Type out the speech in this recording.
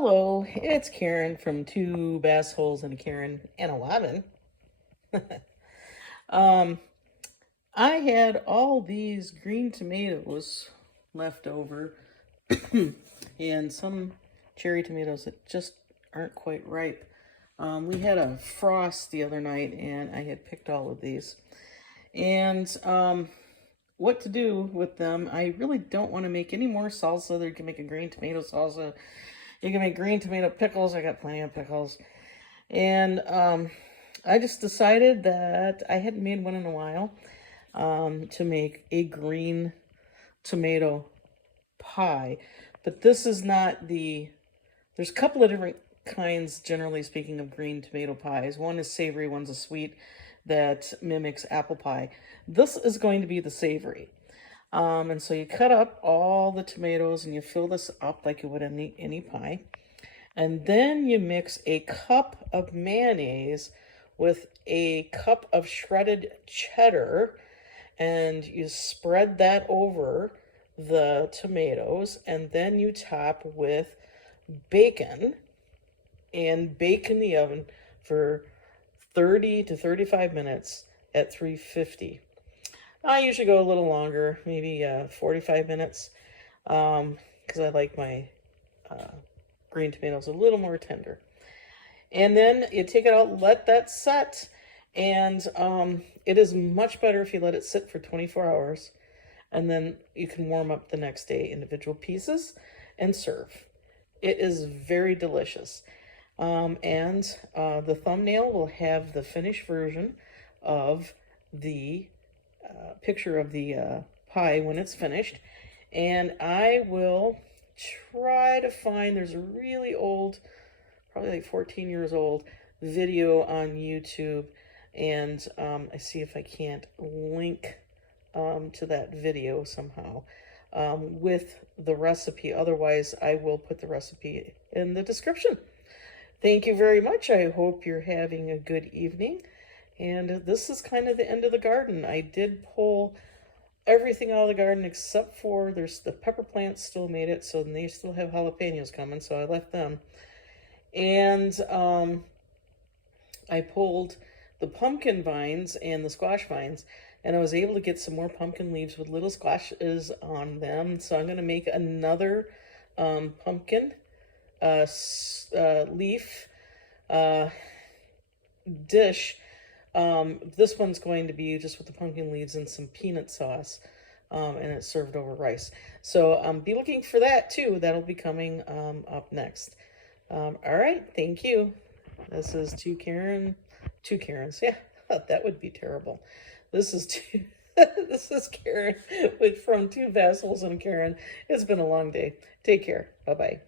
Hello, it's Karen from Two Bass Holes and a Karen and a Lavin. um, I had all these green tomatoes left over and some cherry tomatoes that just aren't quite ripe. We had a frost the other night and I had picked all of these. And what to do with them, I really don't want to make any more salsa. You can make a green tomato salsa. You can make green tomato pickles. I got plenty of pickles. And I just decided that I hadn't made one in a while to make a green tomato pie. But this is not there's a couple of different kinds, generally speaking, of green tomato pies. One is savory, one's a sweet that mimics apple pie. This is going to be the savory. And so you cut up all the tomatoes and you fill this up like you would any pie. And then you mix a cup of mayonnaise with a cup of shredded cheddar and you spread that over the tomatoes, and then you top with bacon and bake in the oven for 30 to 35 minutes at 350. I usually go a little longer, maybe 45 minutes, because I like my green tomatoes a little more tender. And then you take it out, let that set, and it is much better if you let it sit for 24 hours, and then you can warm up the next day individual pieces and serve. It is very delicious. And the thumbnail will have the finished version of the picture of the pie when it's finished. And I will try to find, there's a really old, probably like 14 years old, video on YouTube. And I see if I can't link to that video somehow with the recipe. Otherwise, I will put the recipe in the description. Thank you very much. I hope you're having a good evening. And this is kind of the end of the garden. I did pull everything out of the garden except for there's the pepper plants still made it, so they still have jalapenos coming, so I left them. And I pulled the pumpkin vines and the squash vines, and I was able to get some more pumpkin leaves with little squashes on them. So I'm going to make another pumpkin leaf dish. This one's going to be just with the pumpkin leaves and some peanut sauce, and it's served over rice. So be looking for that too. That'll be coming up next. All right, thank you. This is two Karens. Yeah, that would be terrible. This is this is Karen from Two Bass Holes and Karen. It's been a long day. Take care. Bye-bye.